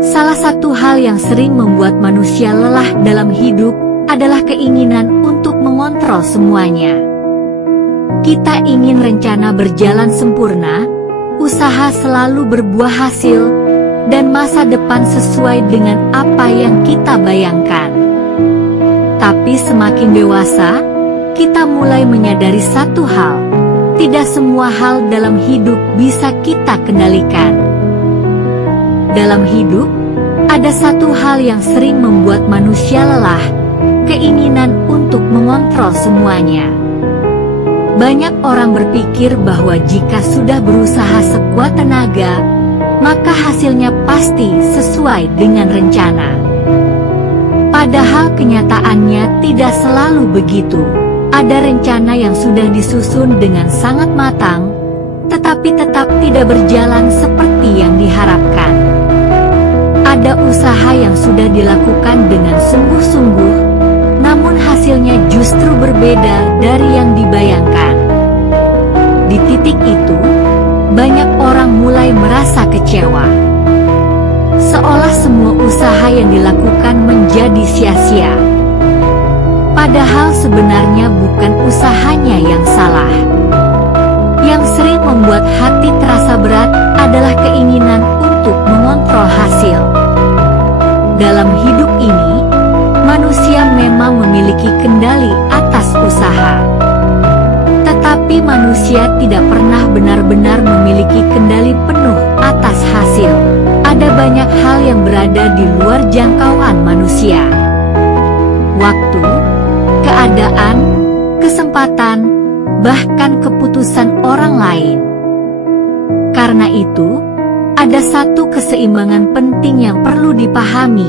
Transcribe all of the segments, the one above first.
Salah satu hal yang sering membuat manusia lelah dalam hidup adalah keinginan untuk mengontrol semuanya. Kita ingin rencana berjalan sempurna, usaha selalu berbuah hasil, dan masa depan sesuai dengan apa yang kita bayangkan. Tapi semakin dewasa, kita mulai menyadari satu hal: tidak semua hal dalam hidup bisa kita kendalikan. Dalam hidup, ada satu hal yang sering membuat manusia lelah, keinginan untuk mengontrol semuanya. Banyak orang berpikir bahwa jika sudah berusaha sekuat tenaga, maka hasilnya pasti sesuai dengan rencana. Padahal kenyataannya tidak selalu begitu. Ada rencana yang sudah disusun dengan sangat matang, tetapi tetap tidak berjalan seperti yang diharapkan. Ada usaha yang sudah dilakukan dengan sungguh-sungguh, namun hasilnya justru berbeda dari yang dibayangkan. Di titik itu, banyak orang mulai merasa kecewa. Seolah semua usaha yang dilakukan menjadi sia-sia. Padahal sebenarnya bukan usahanya yang salah. Yang sering membuat hati terasa berat adalah keinginan untuk mengontrol hasil. Dalam hidup ini, manusia memang memiliki kendali atas usaha. Tetapi manusia tidak pernah benar-benar memiliki kendali penuh atas hasil. Ada banyak hal yang berada di luar jangkauan manusia. Waktu, keadaan, kesempatan, bahkan keputusan orang lain. Karena itu, ada satu keseimbangan penting yang perlu dipahami: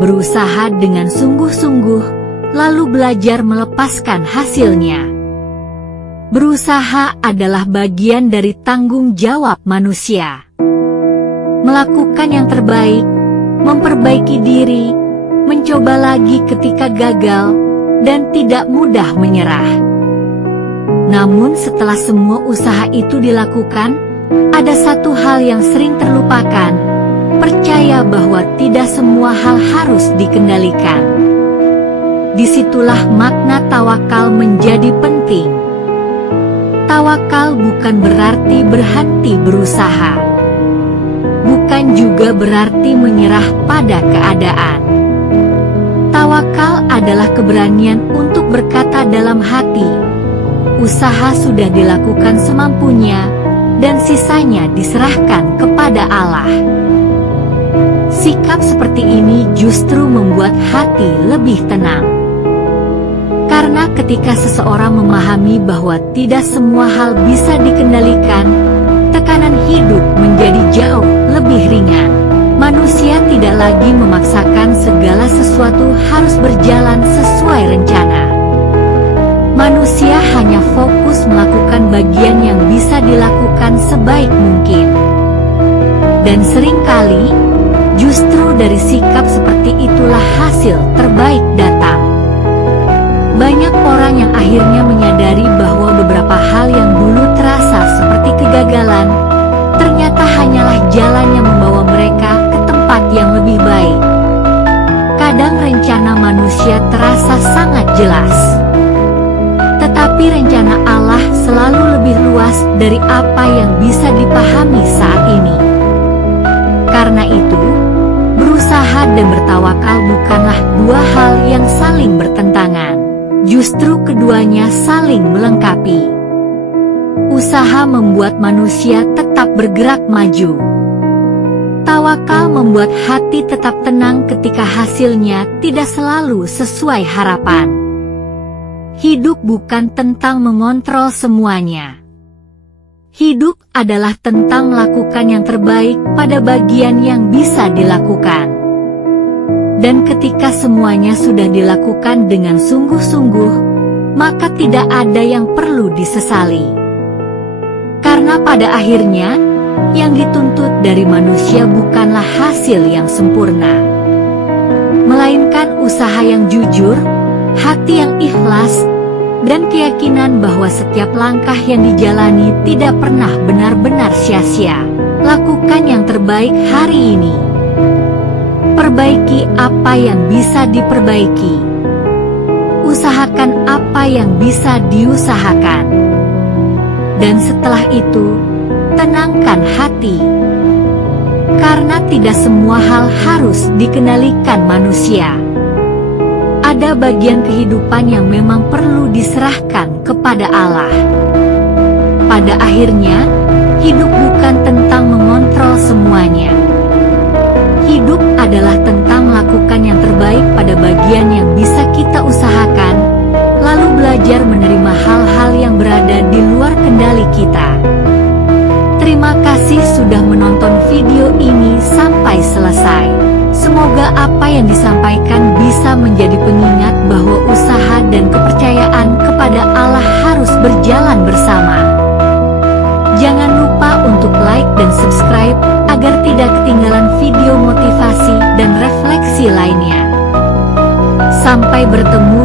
berusaha dengan sungguh-sungguh, lalu belajar melepaskan hasilnya. Berusaha adalah bagian dari tanggung jawab manusia. Melakukan yang terbaik, memperbaiki diri, mencoba lagi ketika gagal, dan tidak mudah menyerah. Namun setelah semua usaha itu dilakukan, ada satu hal yang sering terlupakan: percaya bahwa tidak semua hal harus dikendalikan. Disitulah makna tawakal menjadi penting. Tawakal bukan berarti berhenti berusaha. Bukan juga berarti menyerah pada keadaan. Tawakal adalah keberanian untuk berkata dalam hati, usaha sudah dilakukan semampunya, dan sisanya diserahkan kepada Allah. Sikap seperti ini justru membuat hati lebih tenang. Karena ketika seseorang memahami bahwa tidak semua hal bisa dikendalikan, tekanan hidup menjadi jauh lebih ringan. Manusia tidak lagi memaksakan segala sesuatu harus berjalan sesuai rencana. Manusia hanya fokus melakukan bagian yang bisa dilakukan sebaik mungkin. Dan seringkali, justru dari sikap seperti itulah hasil terbaik datang. Banyak orang yang akhirnya menyadari bahwa beberapa hal yang dulu terasa seperti kegagalan, ternyata hanyalah jalan yang membawa mereka ke tempat yang lebih baik. Kadang rencana manusia terasa sangat jelas, tetapi rencana Allah selalu lebih luas dari apa yang bisa dipahami saat ini. Karena itu, berusaha dan bertawakal bukanlah dua hal yang saling bertentangan. Justru keduanya saling melengkapi. Usaha membuat manusia tetap bergerak maju. Tawakal membuat hati tetap tenang ketika hasilnya tidak selalu sesuai harapan. Hidup bukan tentang mengontrol semuanya. Hidup adalah tentang melakukan yang terbaik pada bagian yang bisa dilakukan. Dan ketika semuanya sudah dilakukan dengan sungguh-sungguh, maka tidak ada yang perlu disesali. Karena pada akhirnya, yang dituntut dari manusia bukanlah hasil yang sempurna, melainkan usaha yang jujur, hati yang ikhlas, dan keyakinan bahwa setiap langkah yang dijalani tidak pernah benar-benar sia-sia. Lakukan yang terbaik hari ini. apa yang bisa diperbaiki. Usahakan apa yang bisa diusahakan. Dan setelah itu, tenangkan hati. Karena tidak semua hal harus dikendalikan manusia. Ada bagian kehidupan yang memang perlu diserahkan kepada Allah. Pada akhirnya, hidup bukan tentang mengontrol semuanya. Hidup adalah tentang melakukan yang terbaik pada bagian yang bisa kita usahakan, lalu belajar menerima hal-hal yang berada di luar kendali kita. Terima kasih sudah menonton video ini sampai selesai. Semoga apa yang disampaikan bisa menjadi pengingat bahwa usaha dan kepercayaan kepada Allah harus berjalan bersama. Jangan lupa untuk like dan subscribe, agar tidak ketinggalan video motivasi dan refleksi lainnya. Sampai bertemu